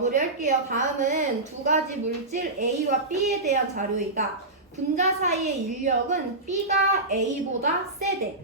마무리할게요. 다음은 두 가지 물질 A와 B에 대한 자료이다. 분자 사이의 인력은 B가 A보다 세대.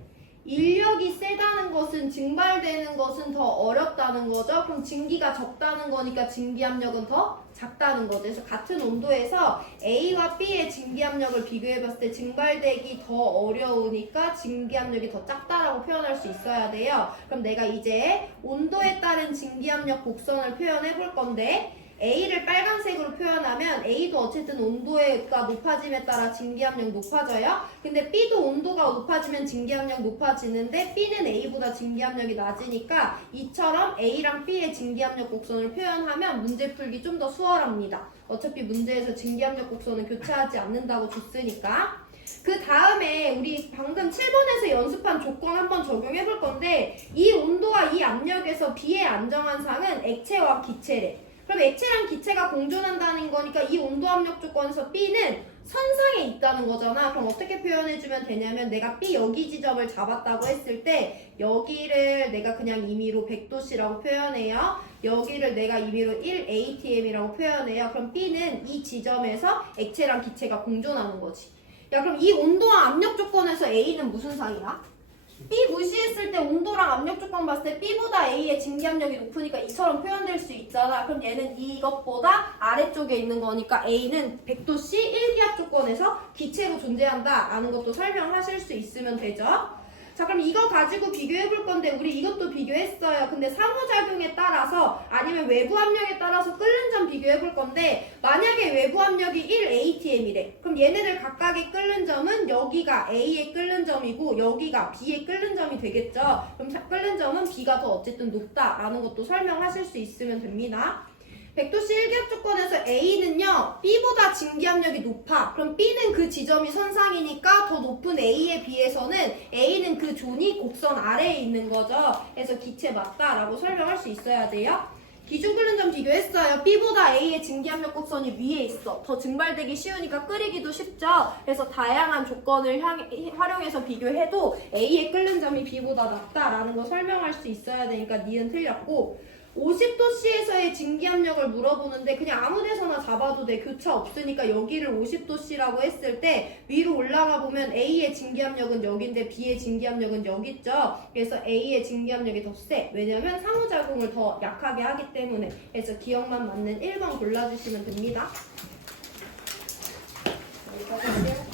인력이 세다는 것은 증발되는 것은 더 어렵다는 거죠. 그럼 증기가 적다는 거니까 증기 압력은 더 작다는 거죠. 그래서 같은 온도에서 A와 B의 증기 압력을 비교해 봤을 때 증발되기 더 어려우니까 증기 압력이 더 작다라고 표현할 수 있어야 돼요. 그럼 내가 이제 온도에 따른 증기 압력 곡선을 표현해 볼 건데 A를 빨간색으로 표현하면 A도 어쨌든 온도가 높아짐에 따라 증기압력 높아져요. 근데 B도 온도가 높아지면 증기압력 높아지는데 B는 A보다 증기압력이 낮으니까 이처럼 A랑 B의 증기압력 곡선을 표현하면 문제 풀기 좀 더 수월합니다. 어차피 문제에서 증기압력 곡선은 교체하지 않는다고 줬으니까. 그 다음에 우리 방금 7번에서 연습한 조건 한번 적용해 볼 건데 이 온도와 이 압력에서 B의 안정한 상은 액체와 기체래. 그럼 액체랑 기체가 공존한다는 거니까 이 온도 압력 조건에서 B는 선상에 있다는 거잖아. 그럼 어떻게 표현해주면 되냐면 내가 B 여기 지점을 잡았다고 했을 때 여기를 내가 그냥 임의로 100도씨라고 표현해요. 여기를 내가 임의로 1atm이라고 표현해요. 그럼 B는 이 지점에서 액체랑 기체가 공존하는 거지. 야 그럼 이 온도와 압력 조건에서 A는 무슨 상이야? B 무시했을 때 온도랑 압력 조건 봤을 때 B보다 A의 증기압력이 높으니까 이처럼 표현될 수 있잖아. 그럼 얘는 이것보다 아래쪽에 있는 거니까 A는 100도씨 1기압 조건에서 기체로 존재한다. 라는 것도 설명하실 수 있으면 되죠. 자 그럼 이거 가지고 비교해 볼 건데 우리 이것도 비교했어요. 근데 상호작용에 따라서 아니면 외부 압력에 따라서 끓는 점 비교해 볼 건데 만약에 외부 압력이 1atm이래. 그럼 얘네들 각각의 끓는 점은 여기가 A의 끓는 점이고 여기가 B의 끓는 점이 되겠죠. 그럼 자- 끓는 점은 B가 더 어쨌든 높다라는 것도 설명하실 수 있으면 됩니다. 100도씨 1기압 조건에서 A는요, B보다 증기압력이 높아. 그럼 B는 그 지점이 선상이니까 더 높은 A에 비해서는 A는 그 존이 곡선 아래에 있는 거죠. 그래서 기체 맞다라고 설명할 수 있어야 돼요. 기준 끓는 점 비교했어요. B보다 A의 증기압력 곡선이 위에 있어. 더 증발되기 쉬우니까 끓이기도 쉽죠. 그래서 다양한 조건을 향- 활용해서 비교해도 A의 끓는 점이 B보다 낮다라는 거 설명할 수 있어야 되니까 니은 틀렸고 50도씨에서의 증기압력을 물어보는데 그냥 아무 데서나 잡아도 돼. 교차 없으니까 여기를 50도씨라고 했을 때 위로 올라가 보면 A의 증기압력은 여기인데 B의 증기압력은 여기 있죠. 그래서 A의 증기압력이 더 세. 왜냐면 상호작용을 더 약하게 하기 때문에. 그래서 기억만 맞는 1번 골라주시면 됩니다. 여기까지.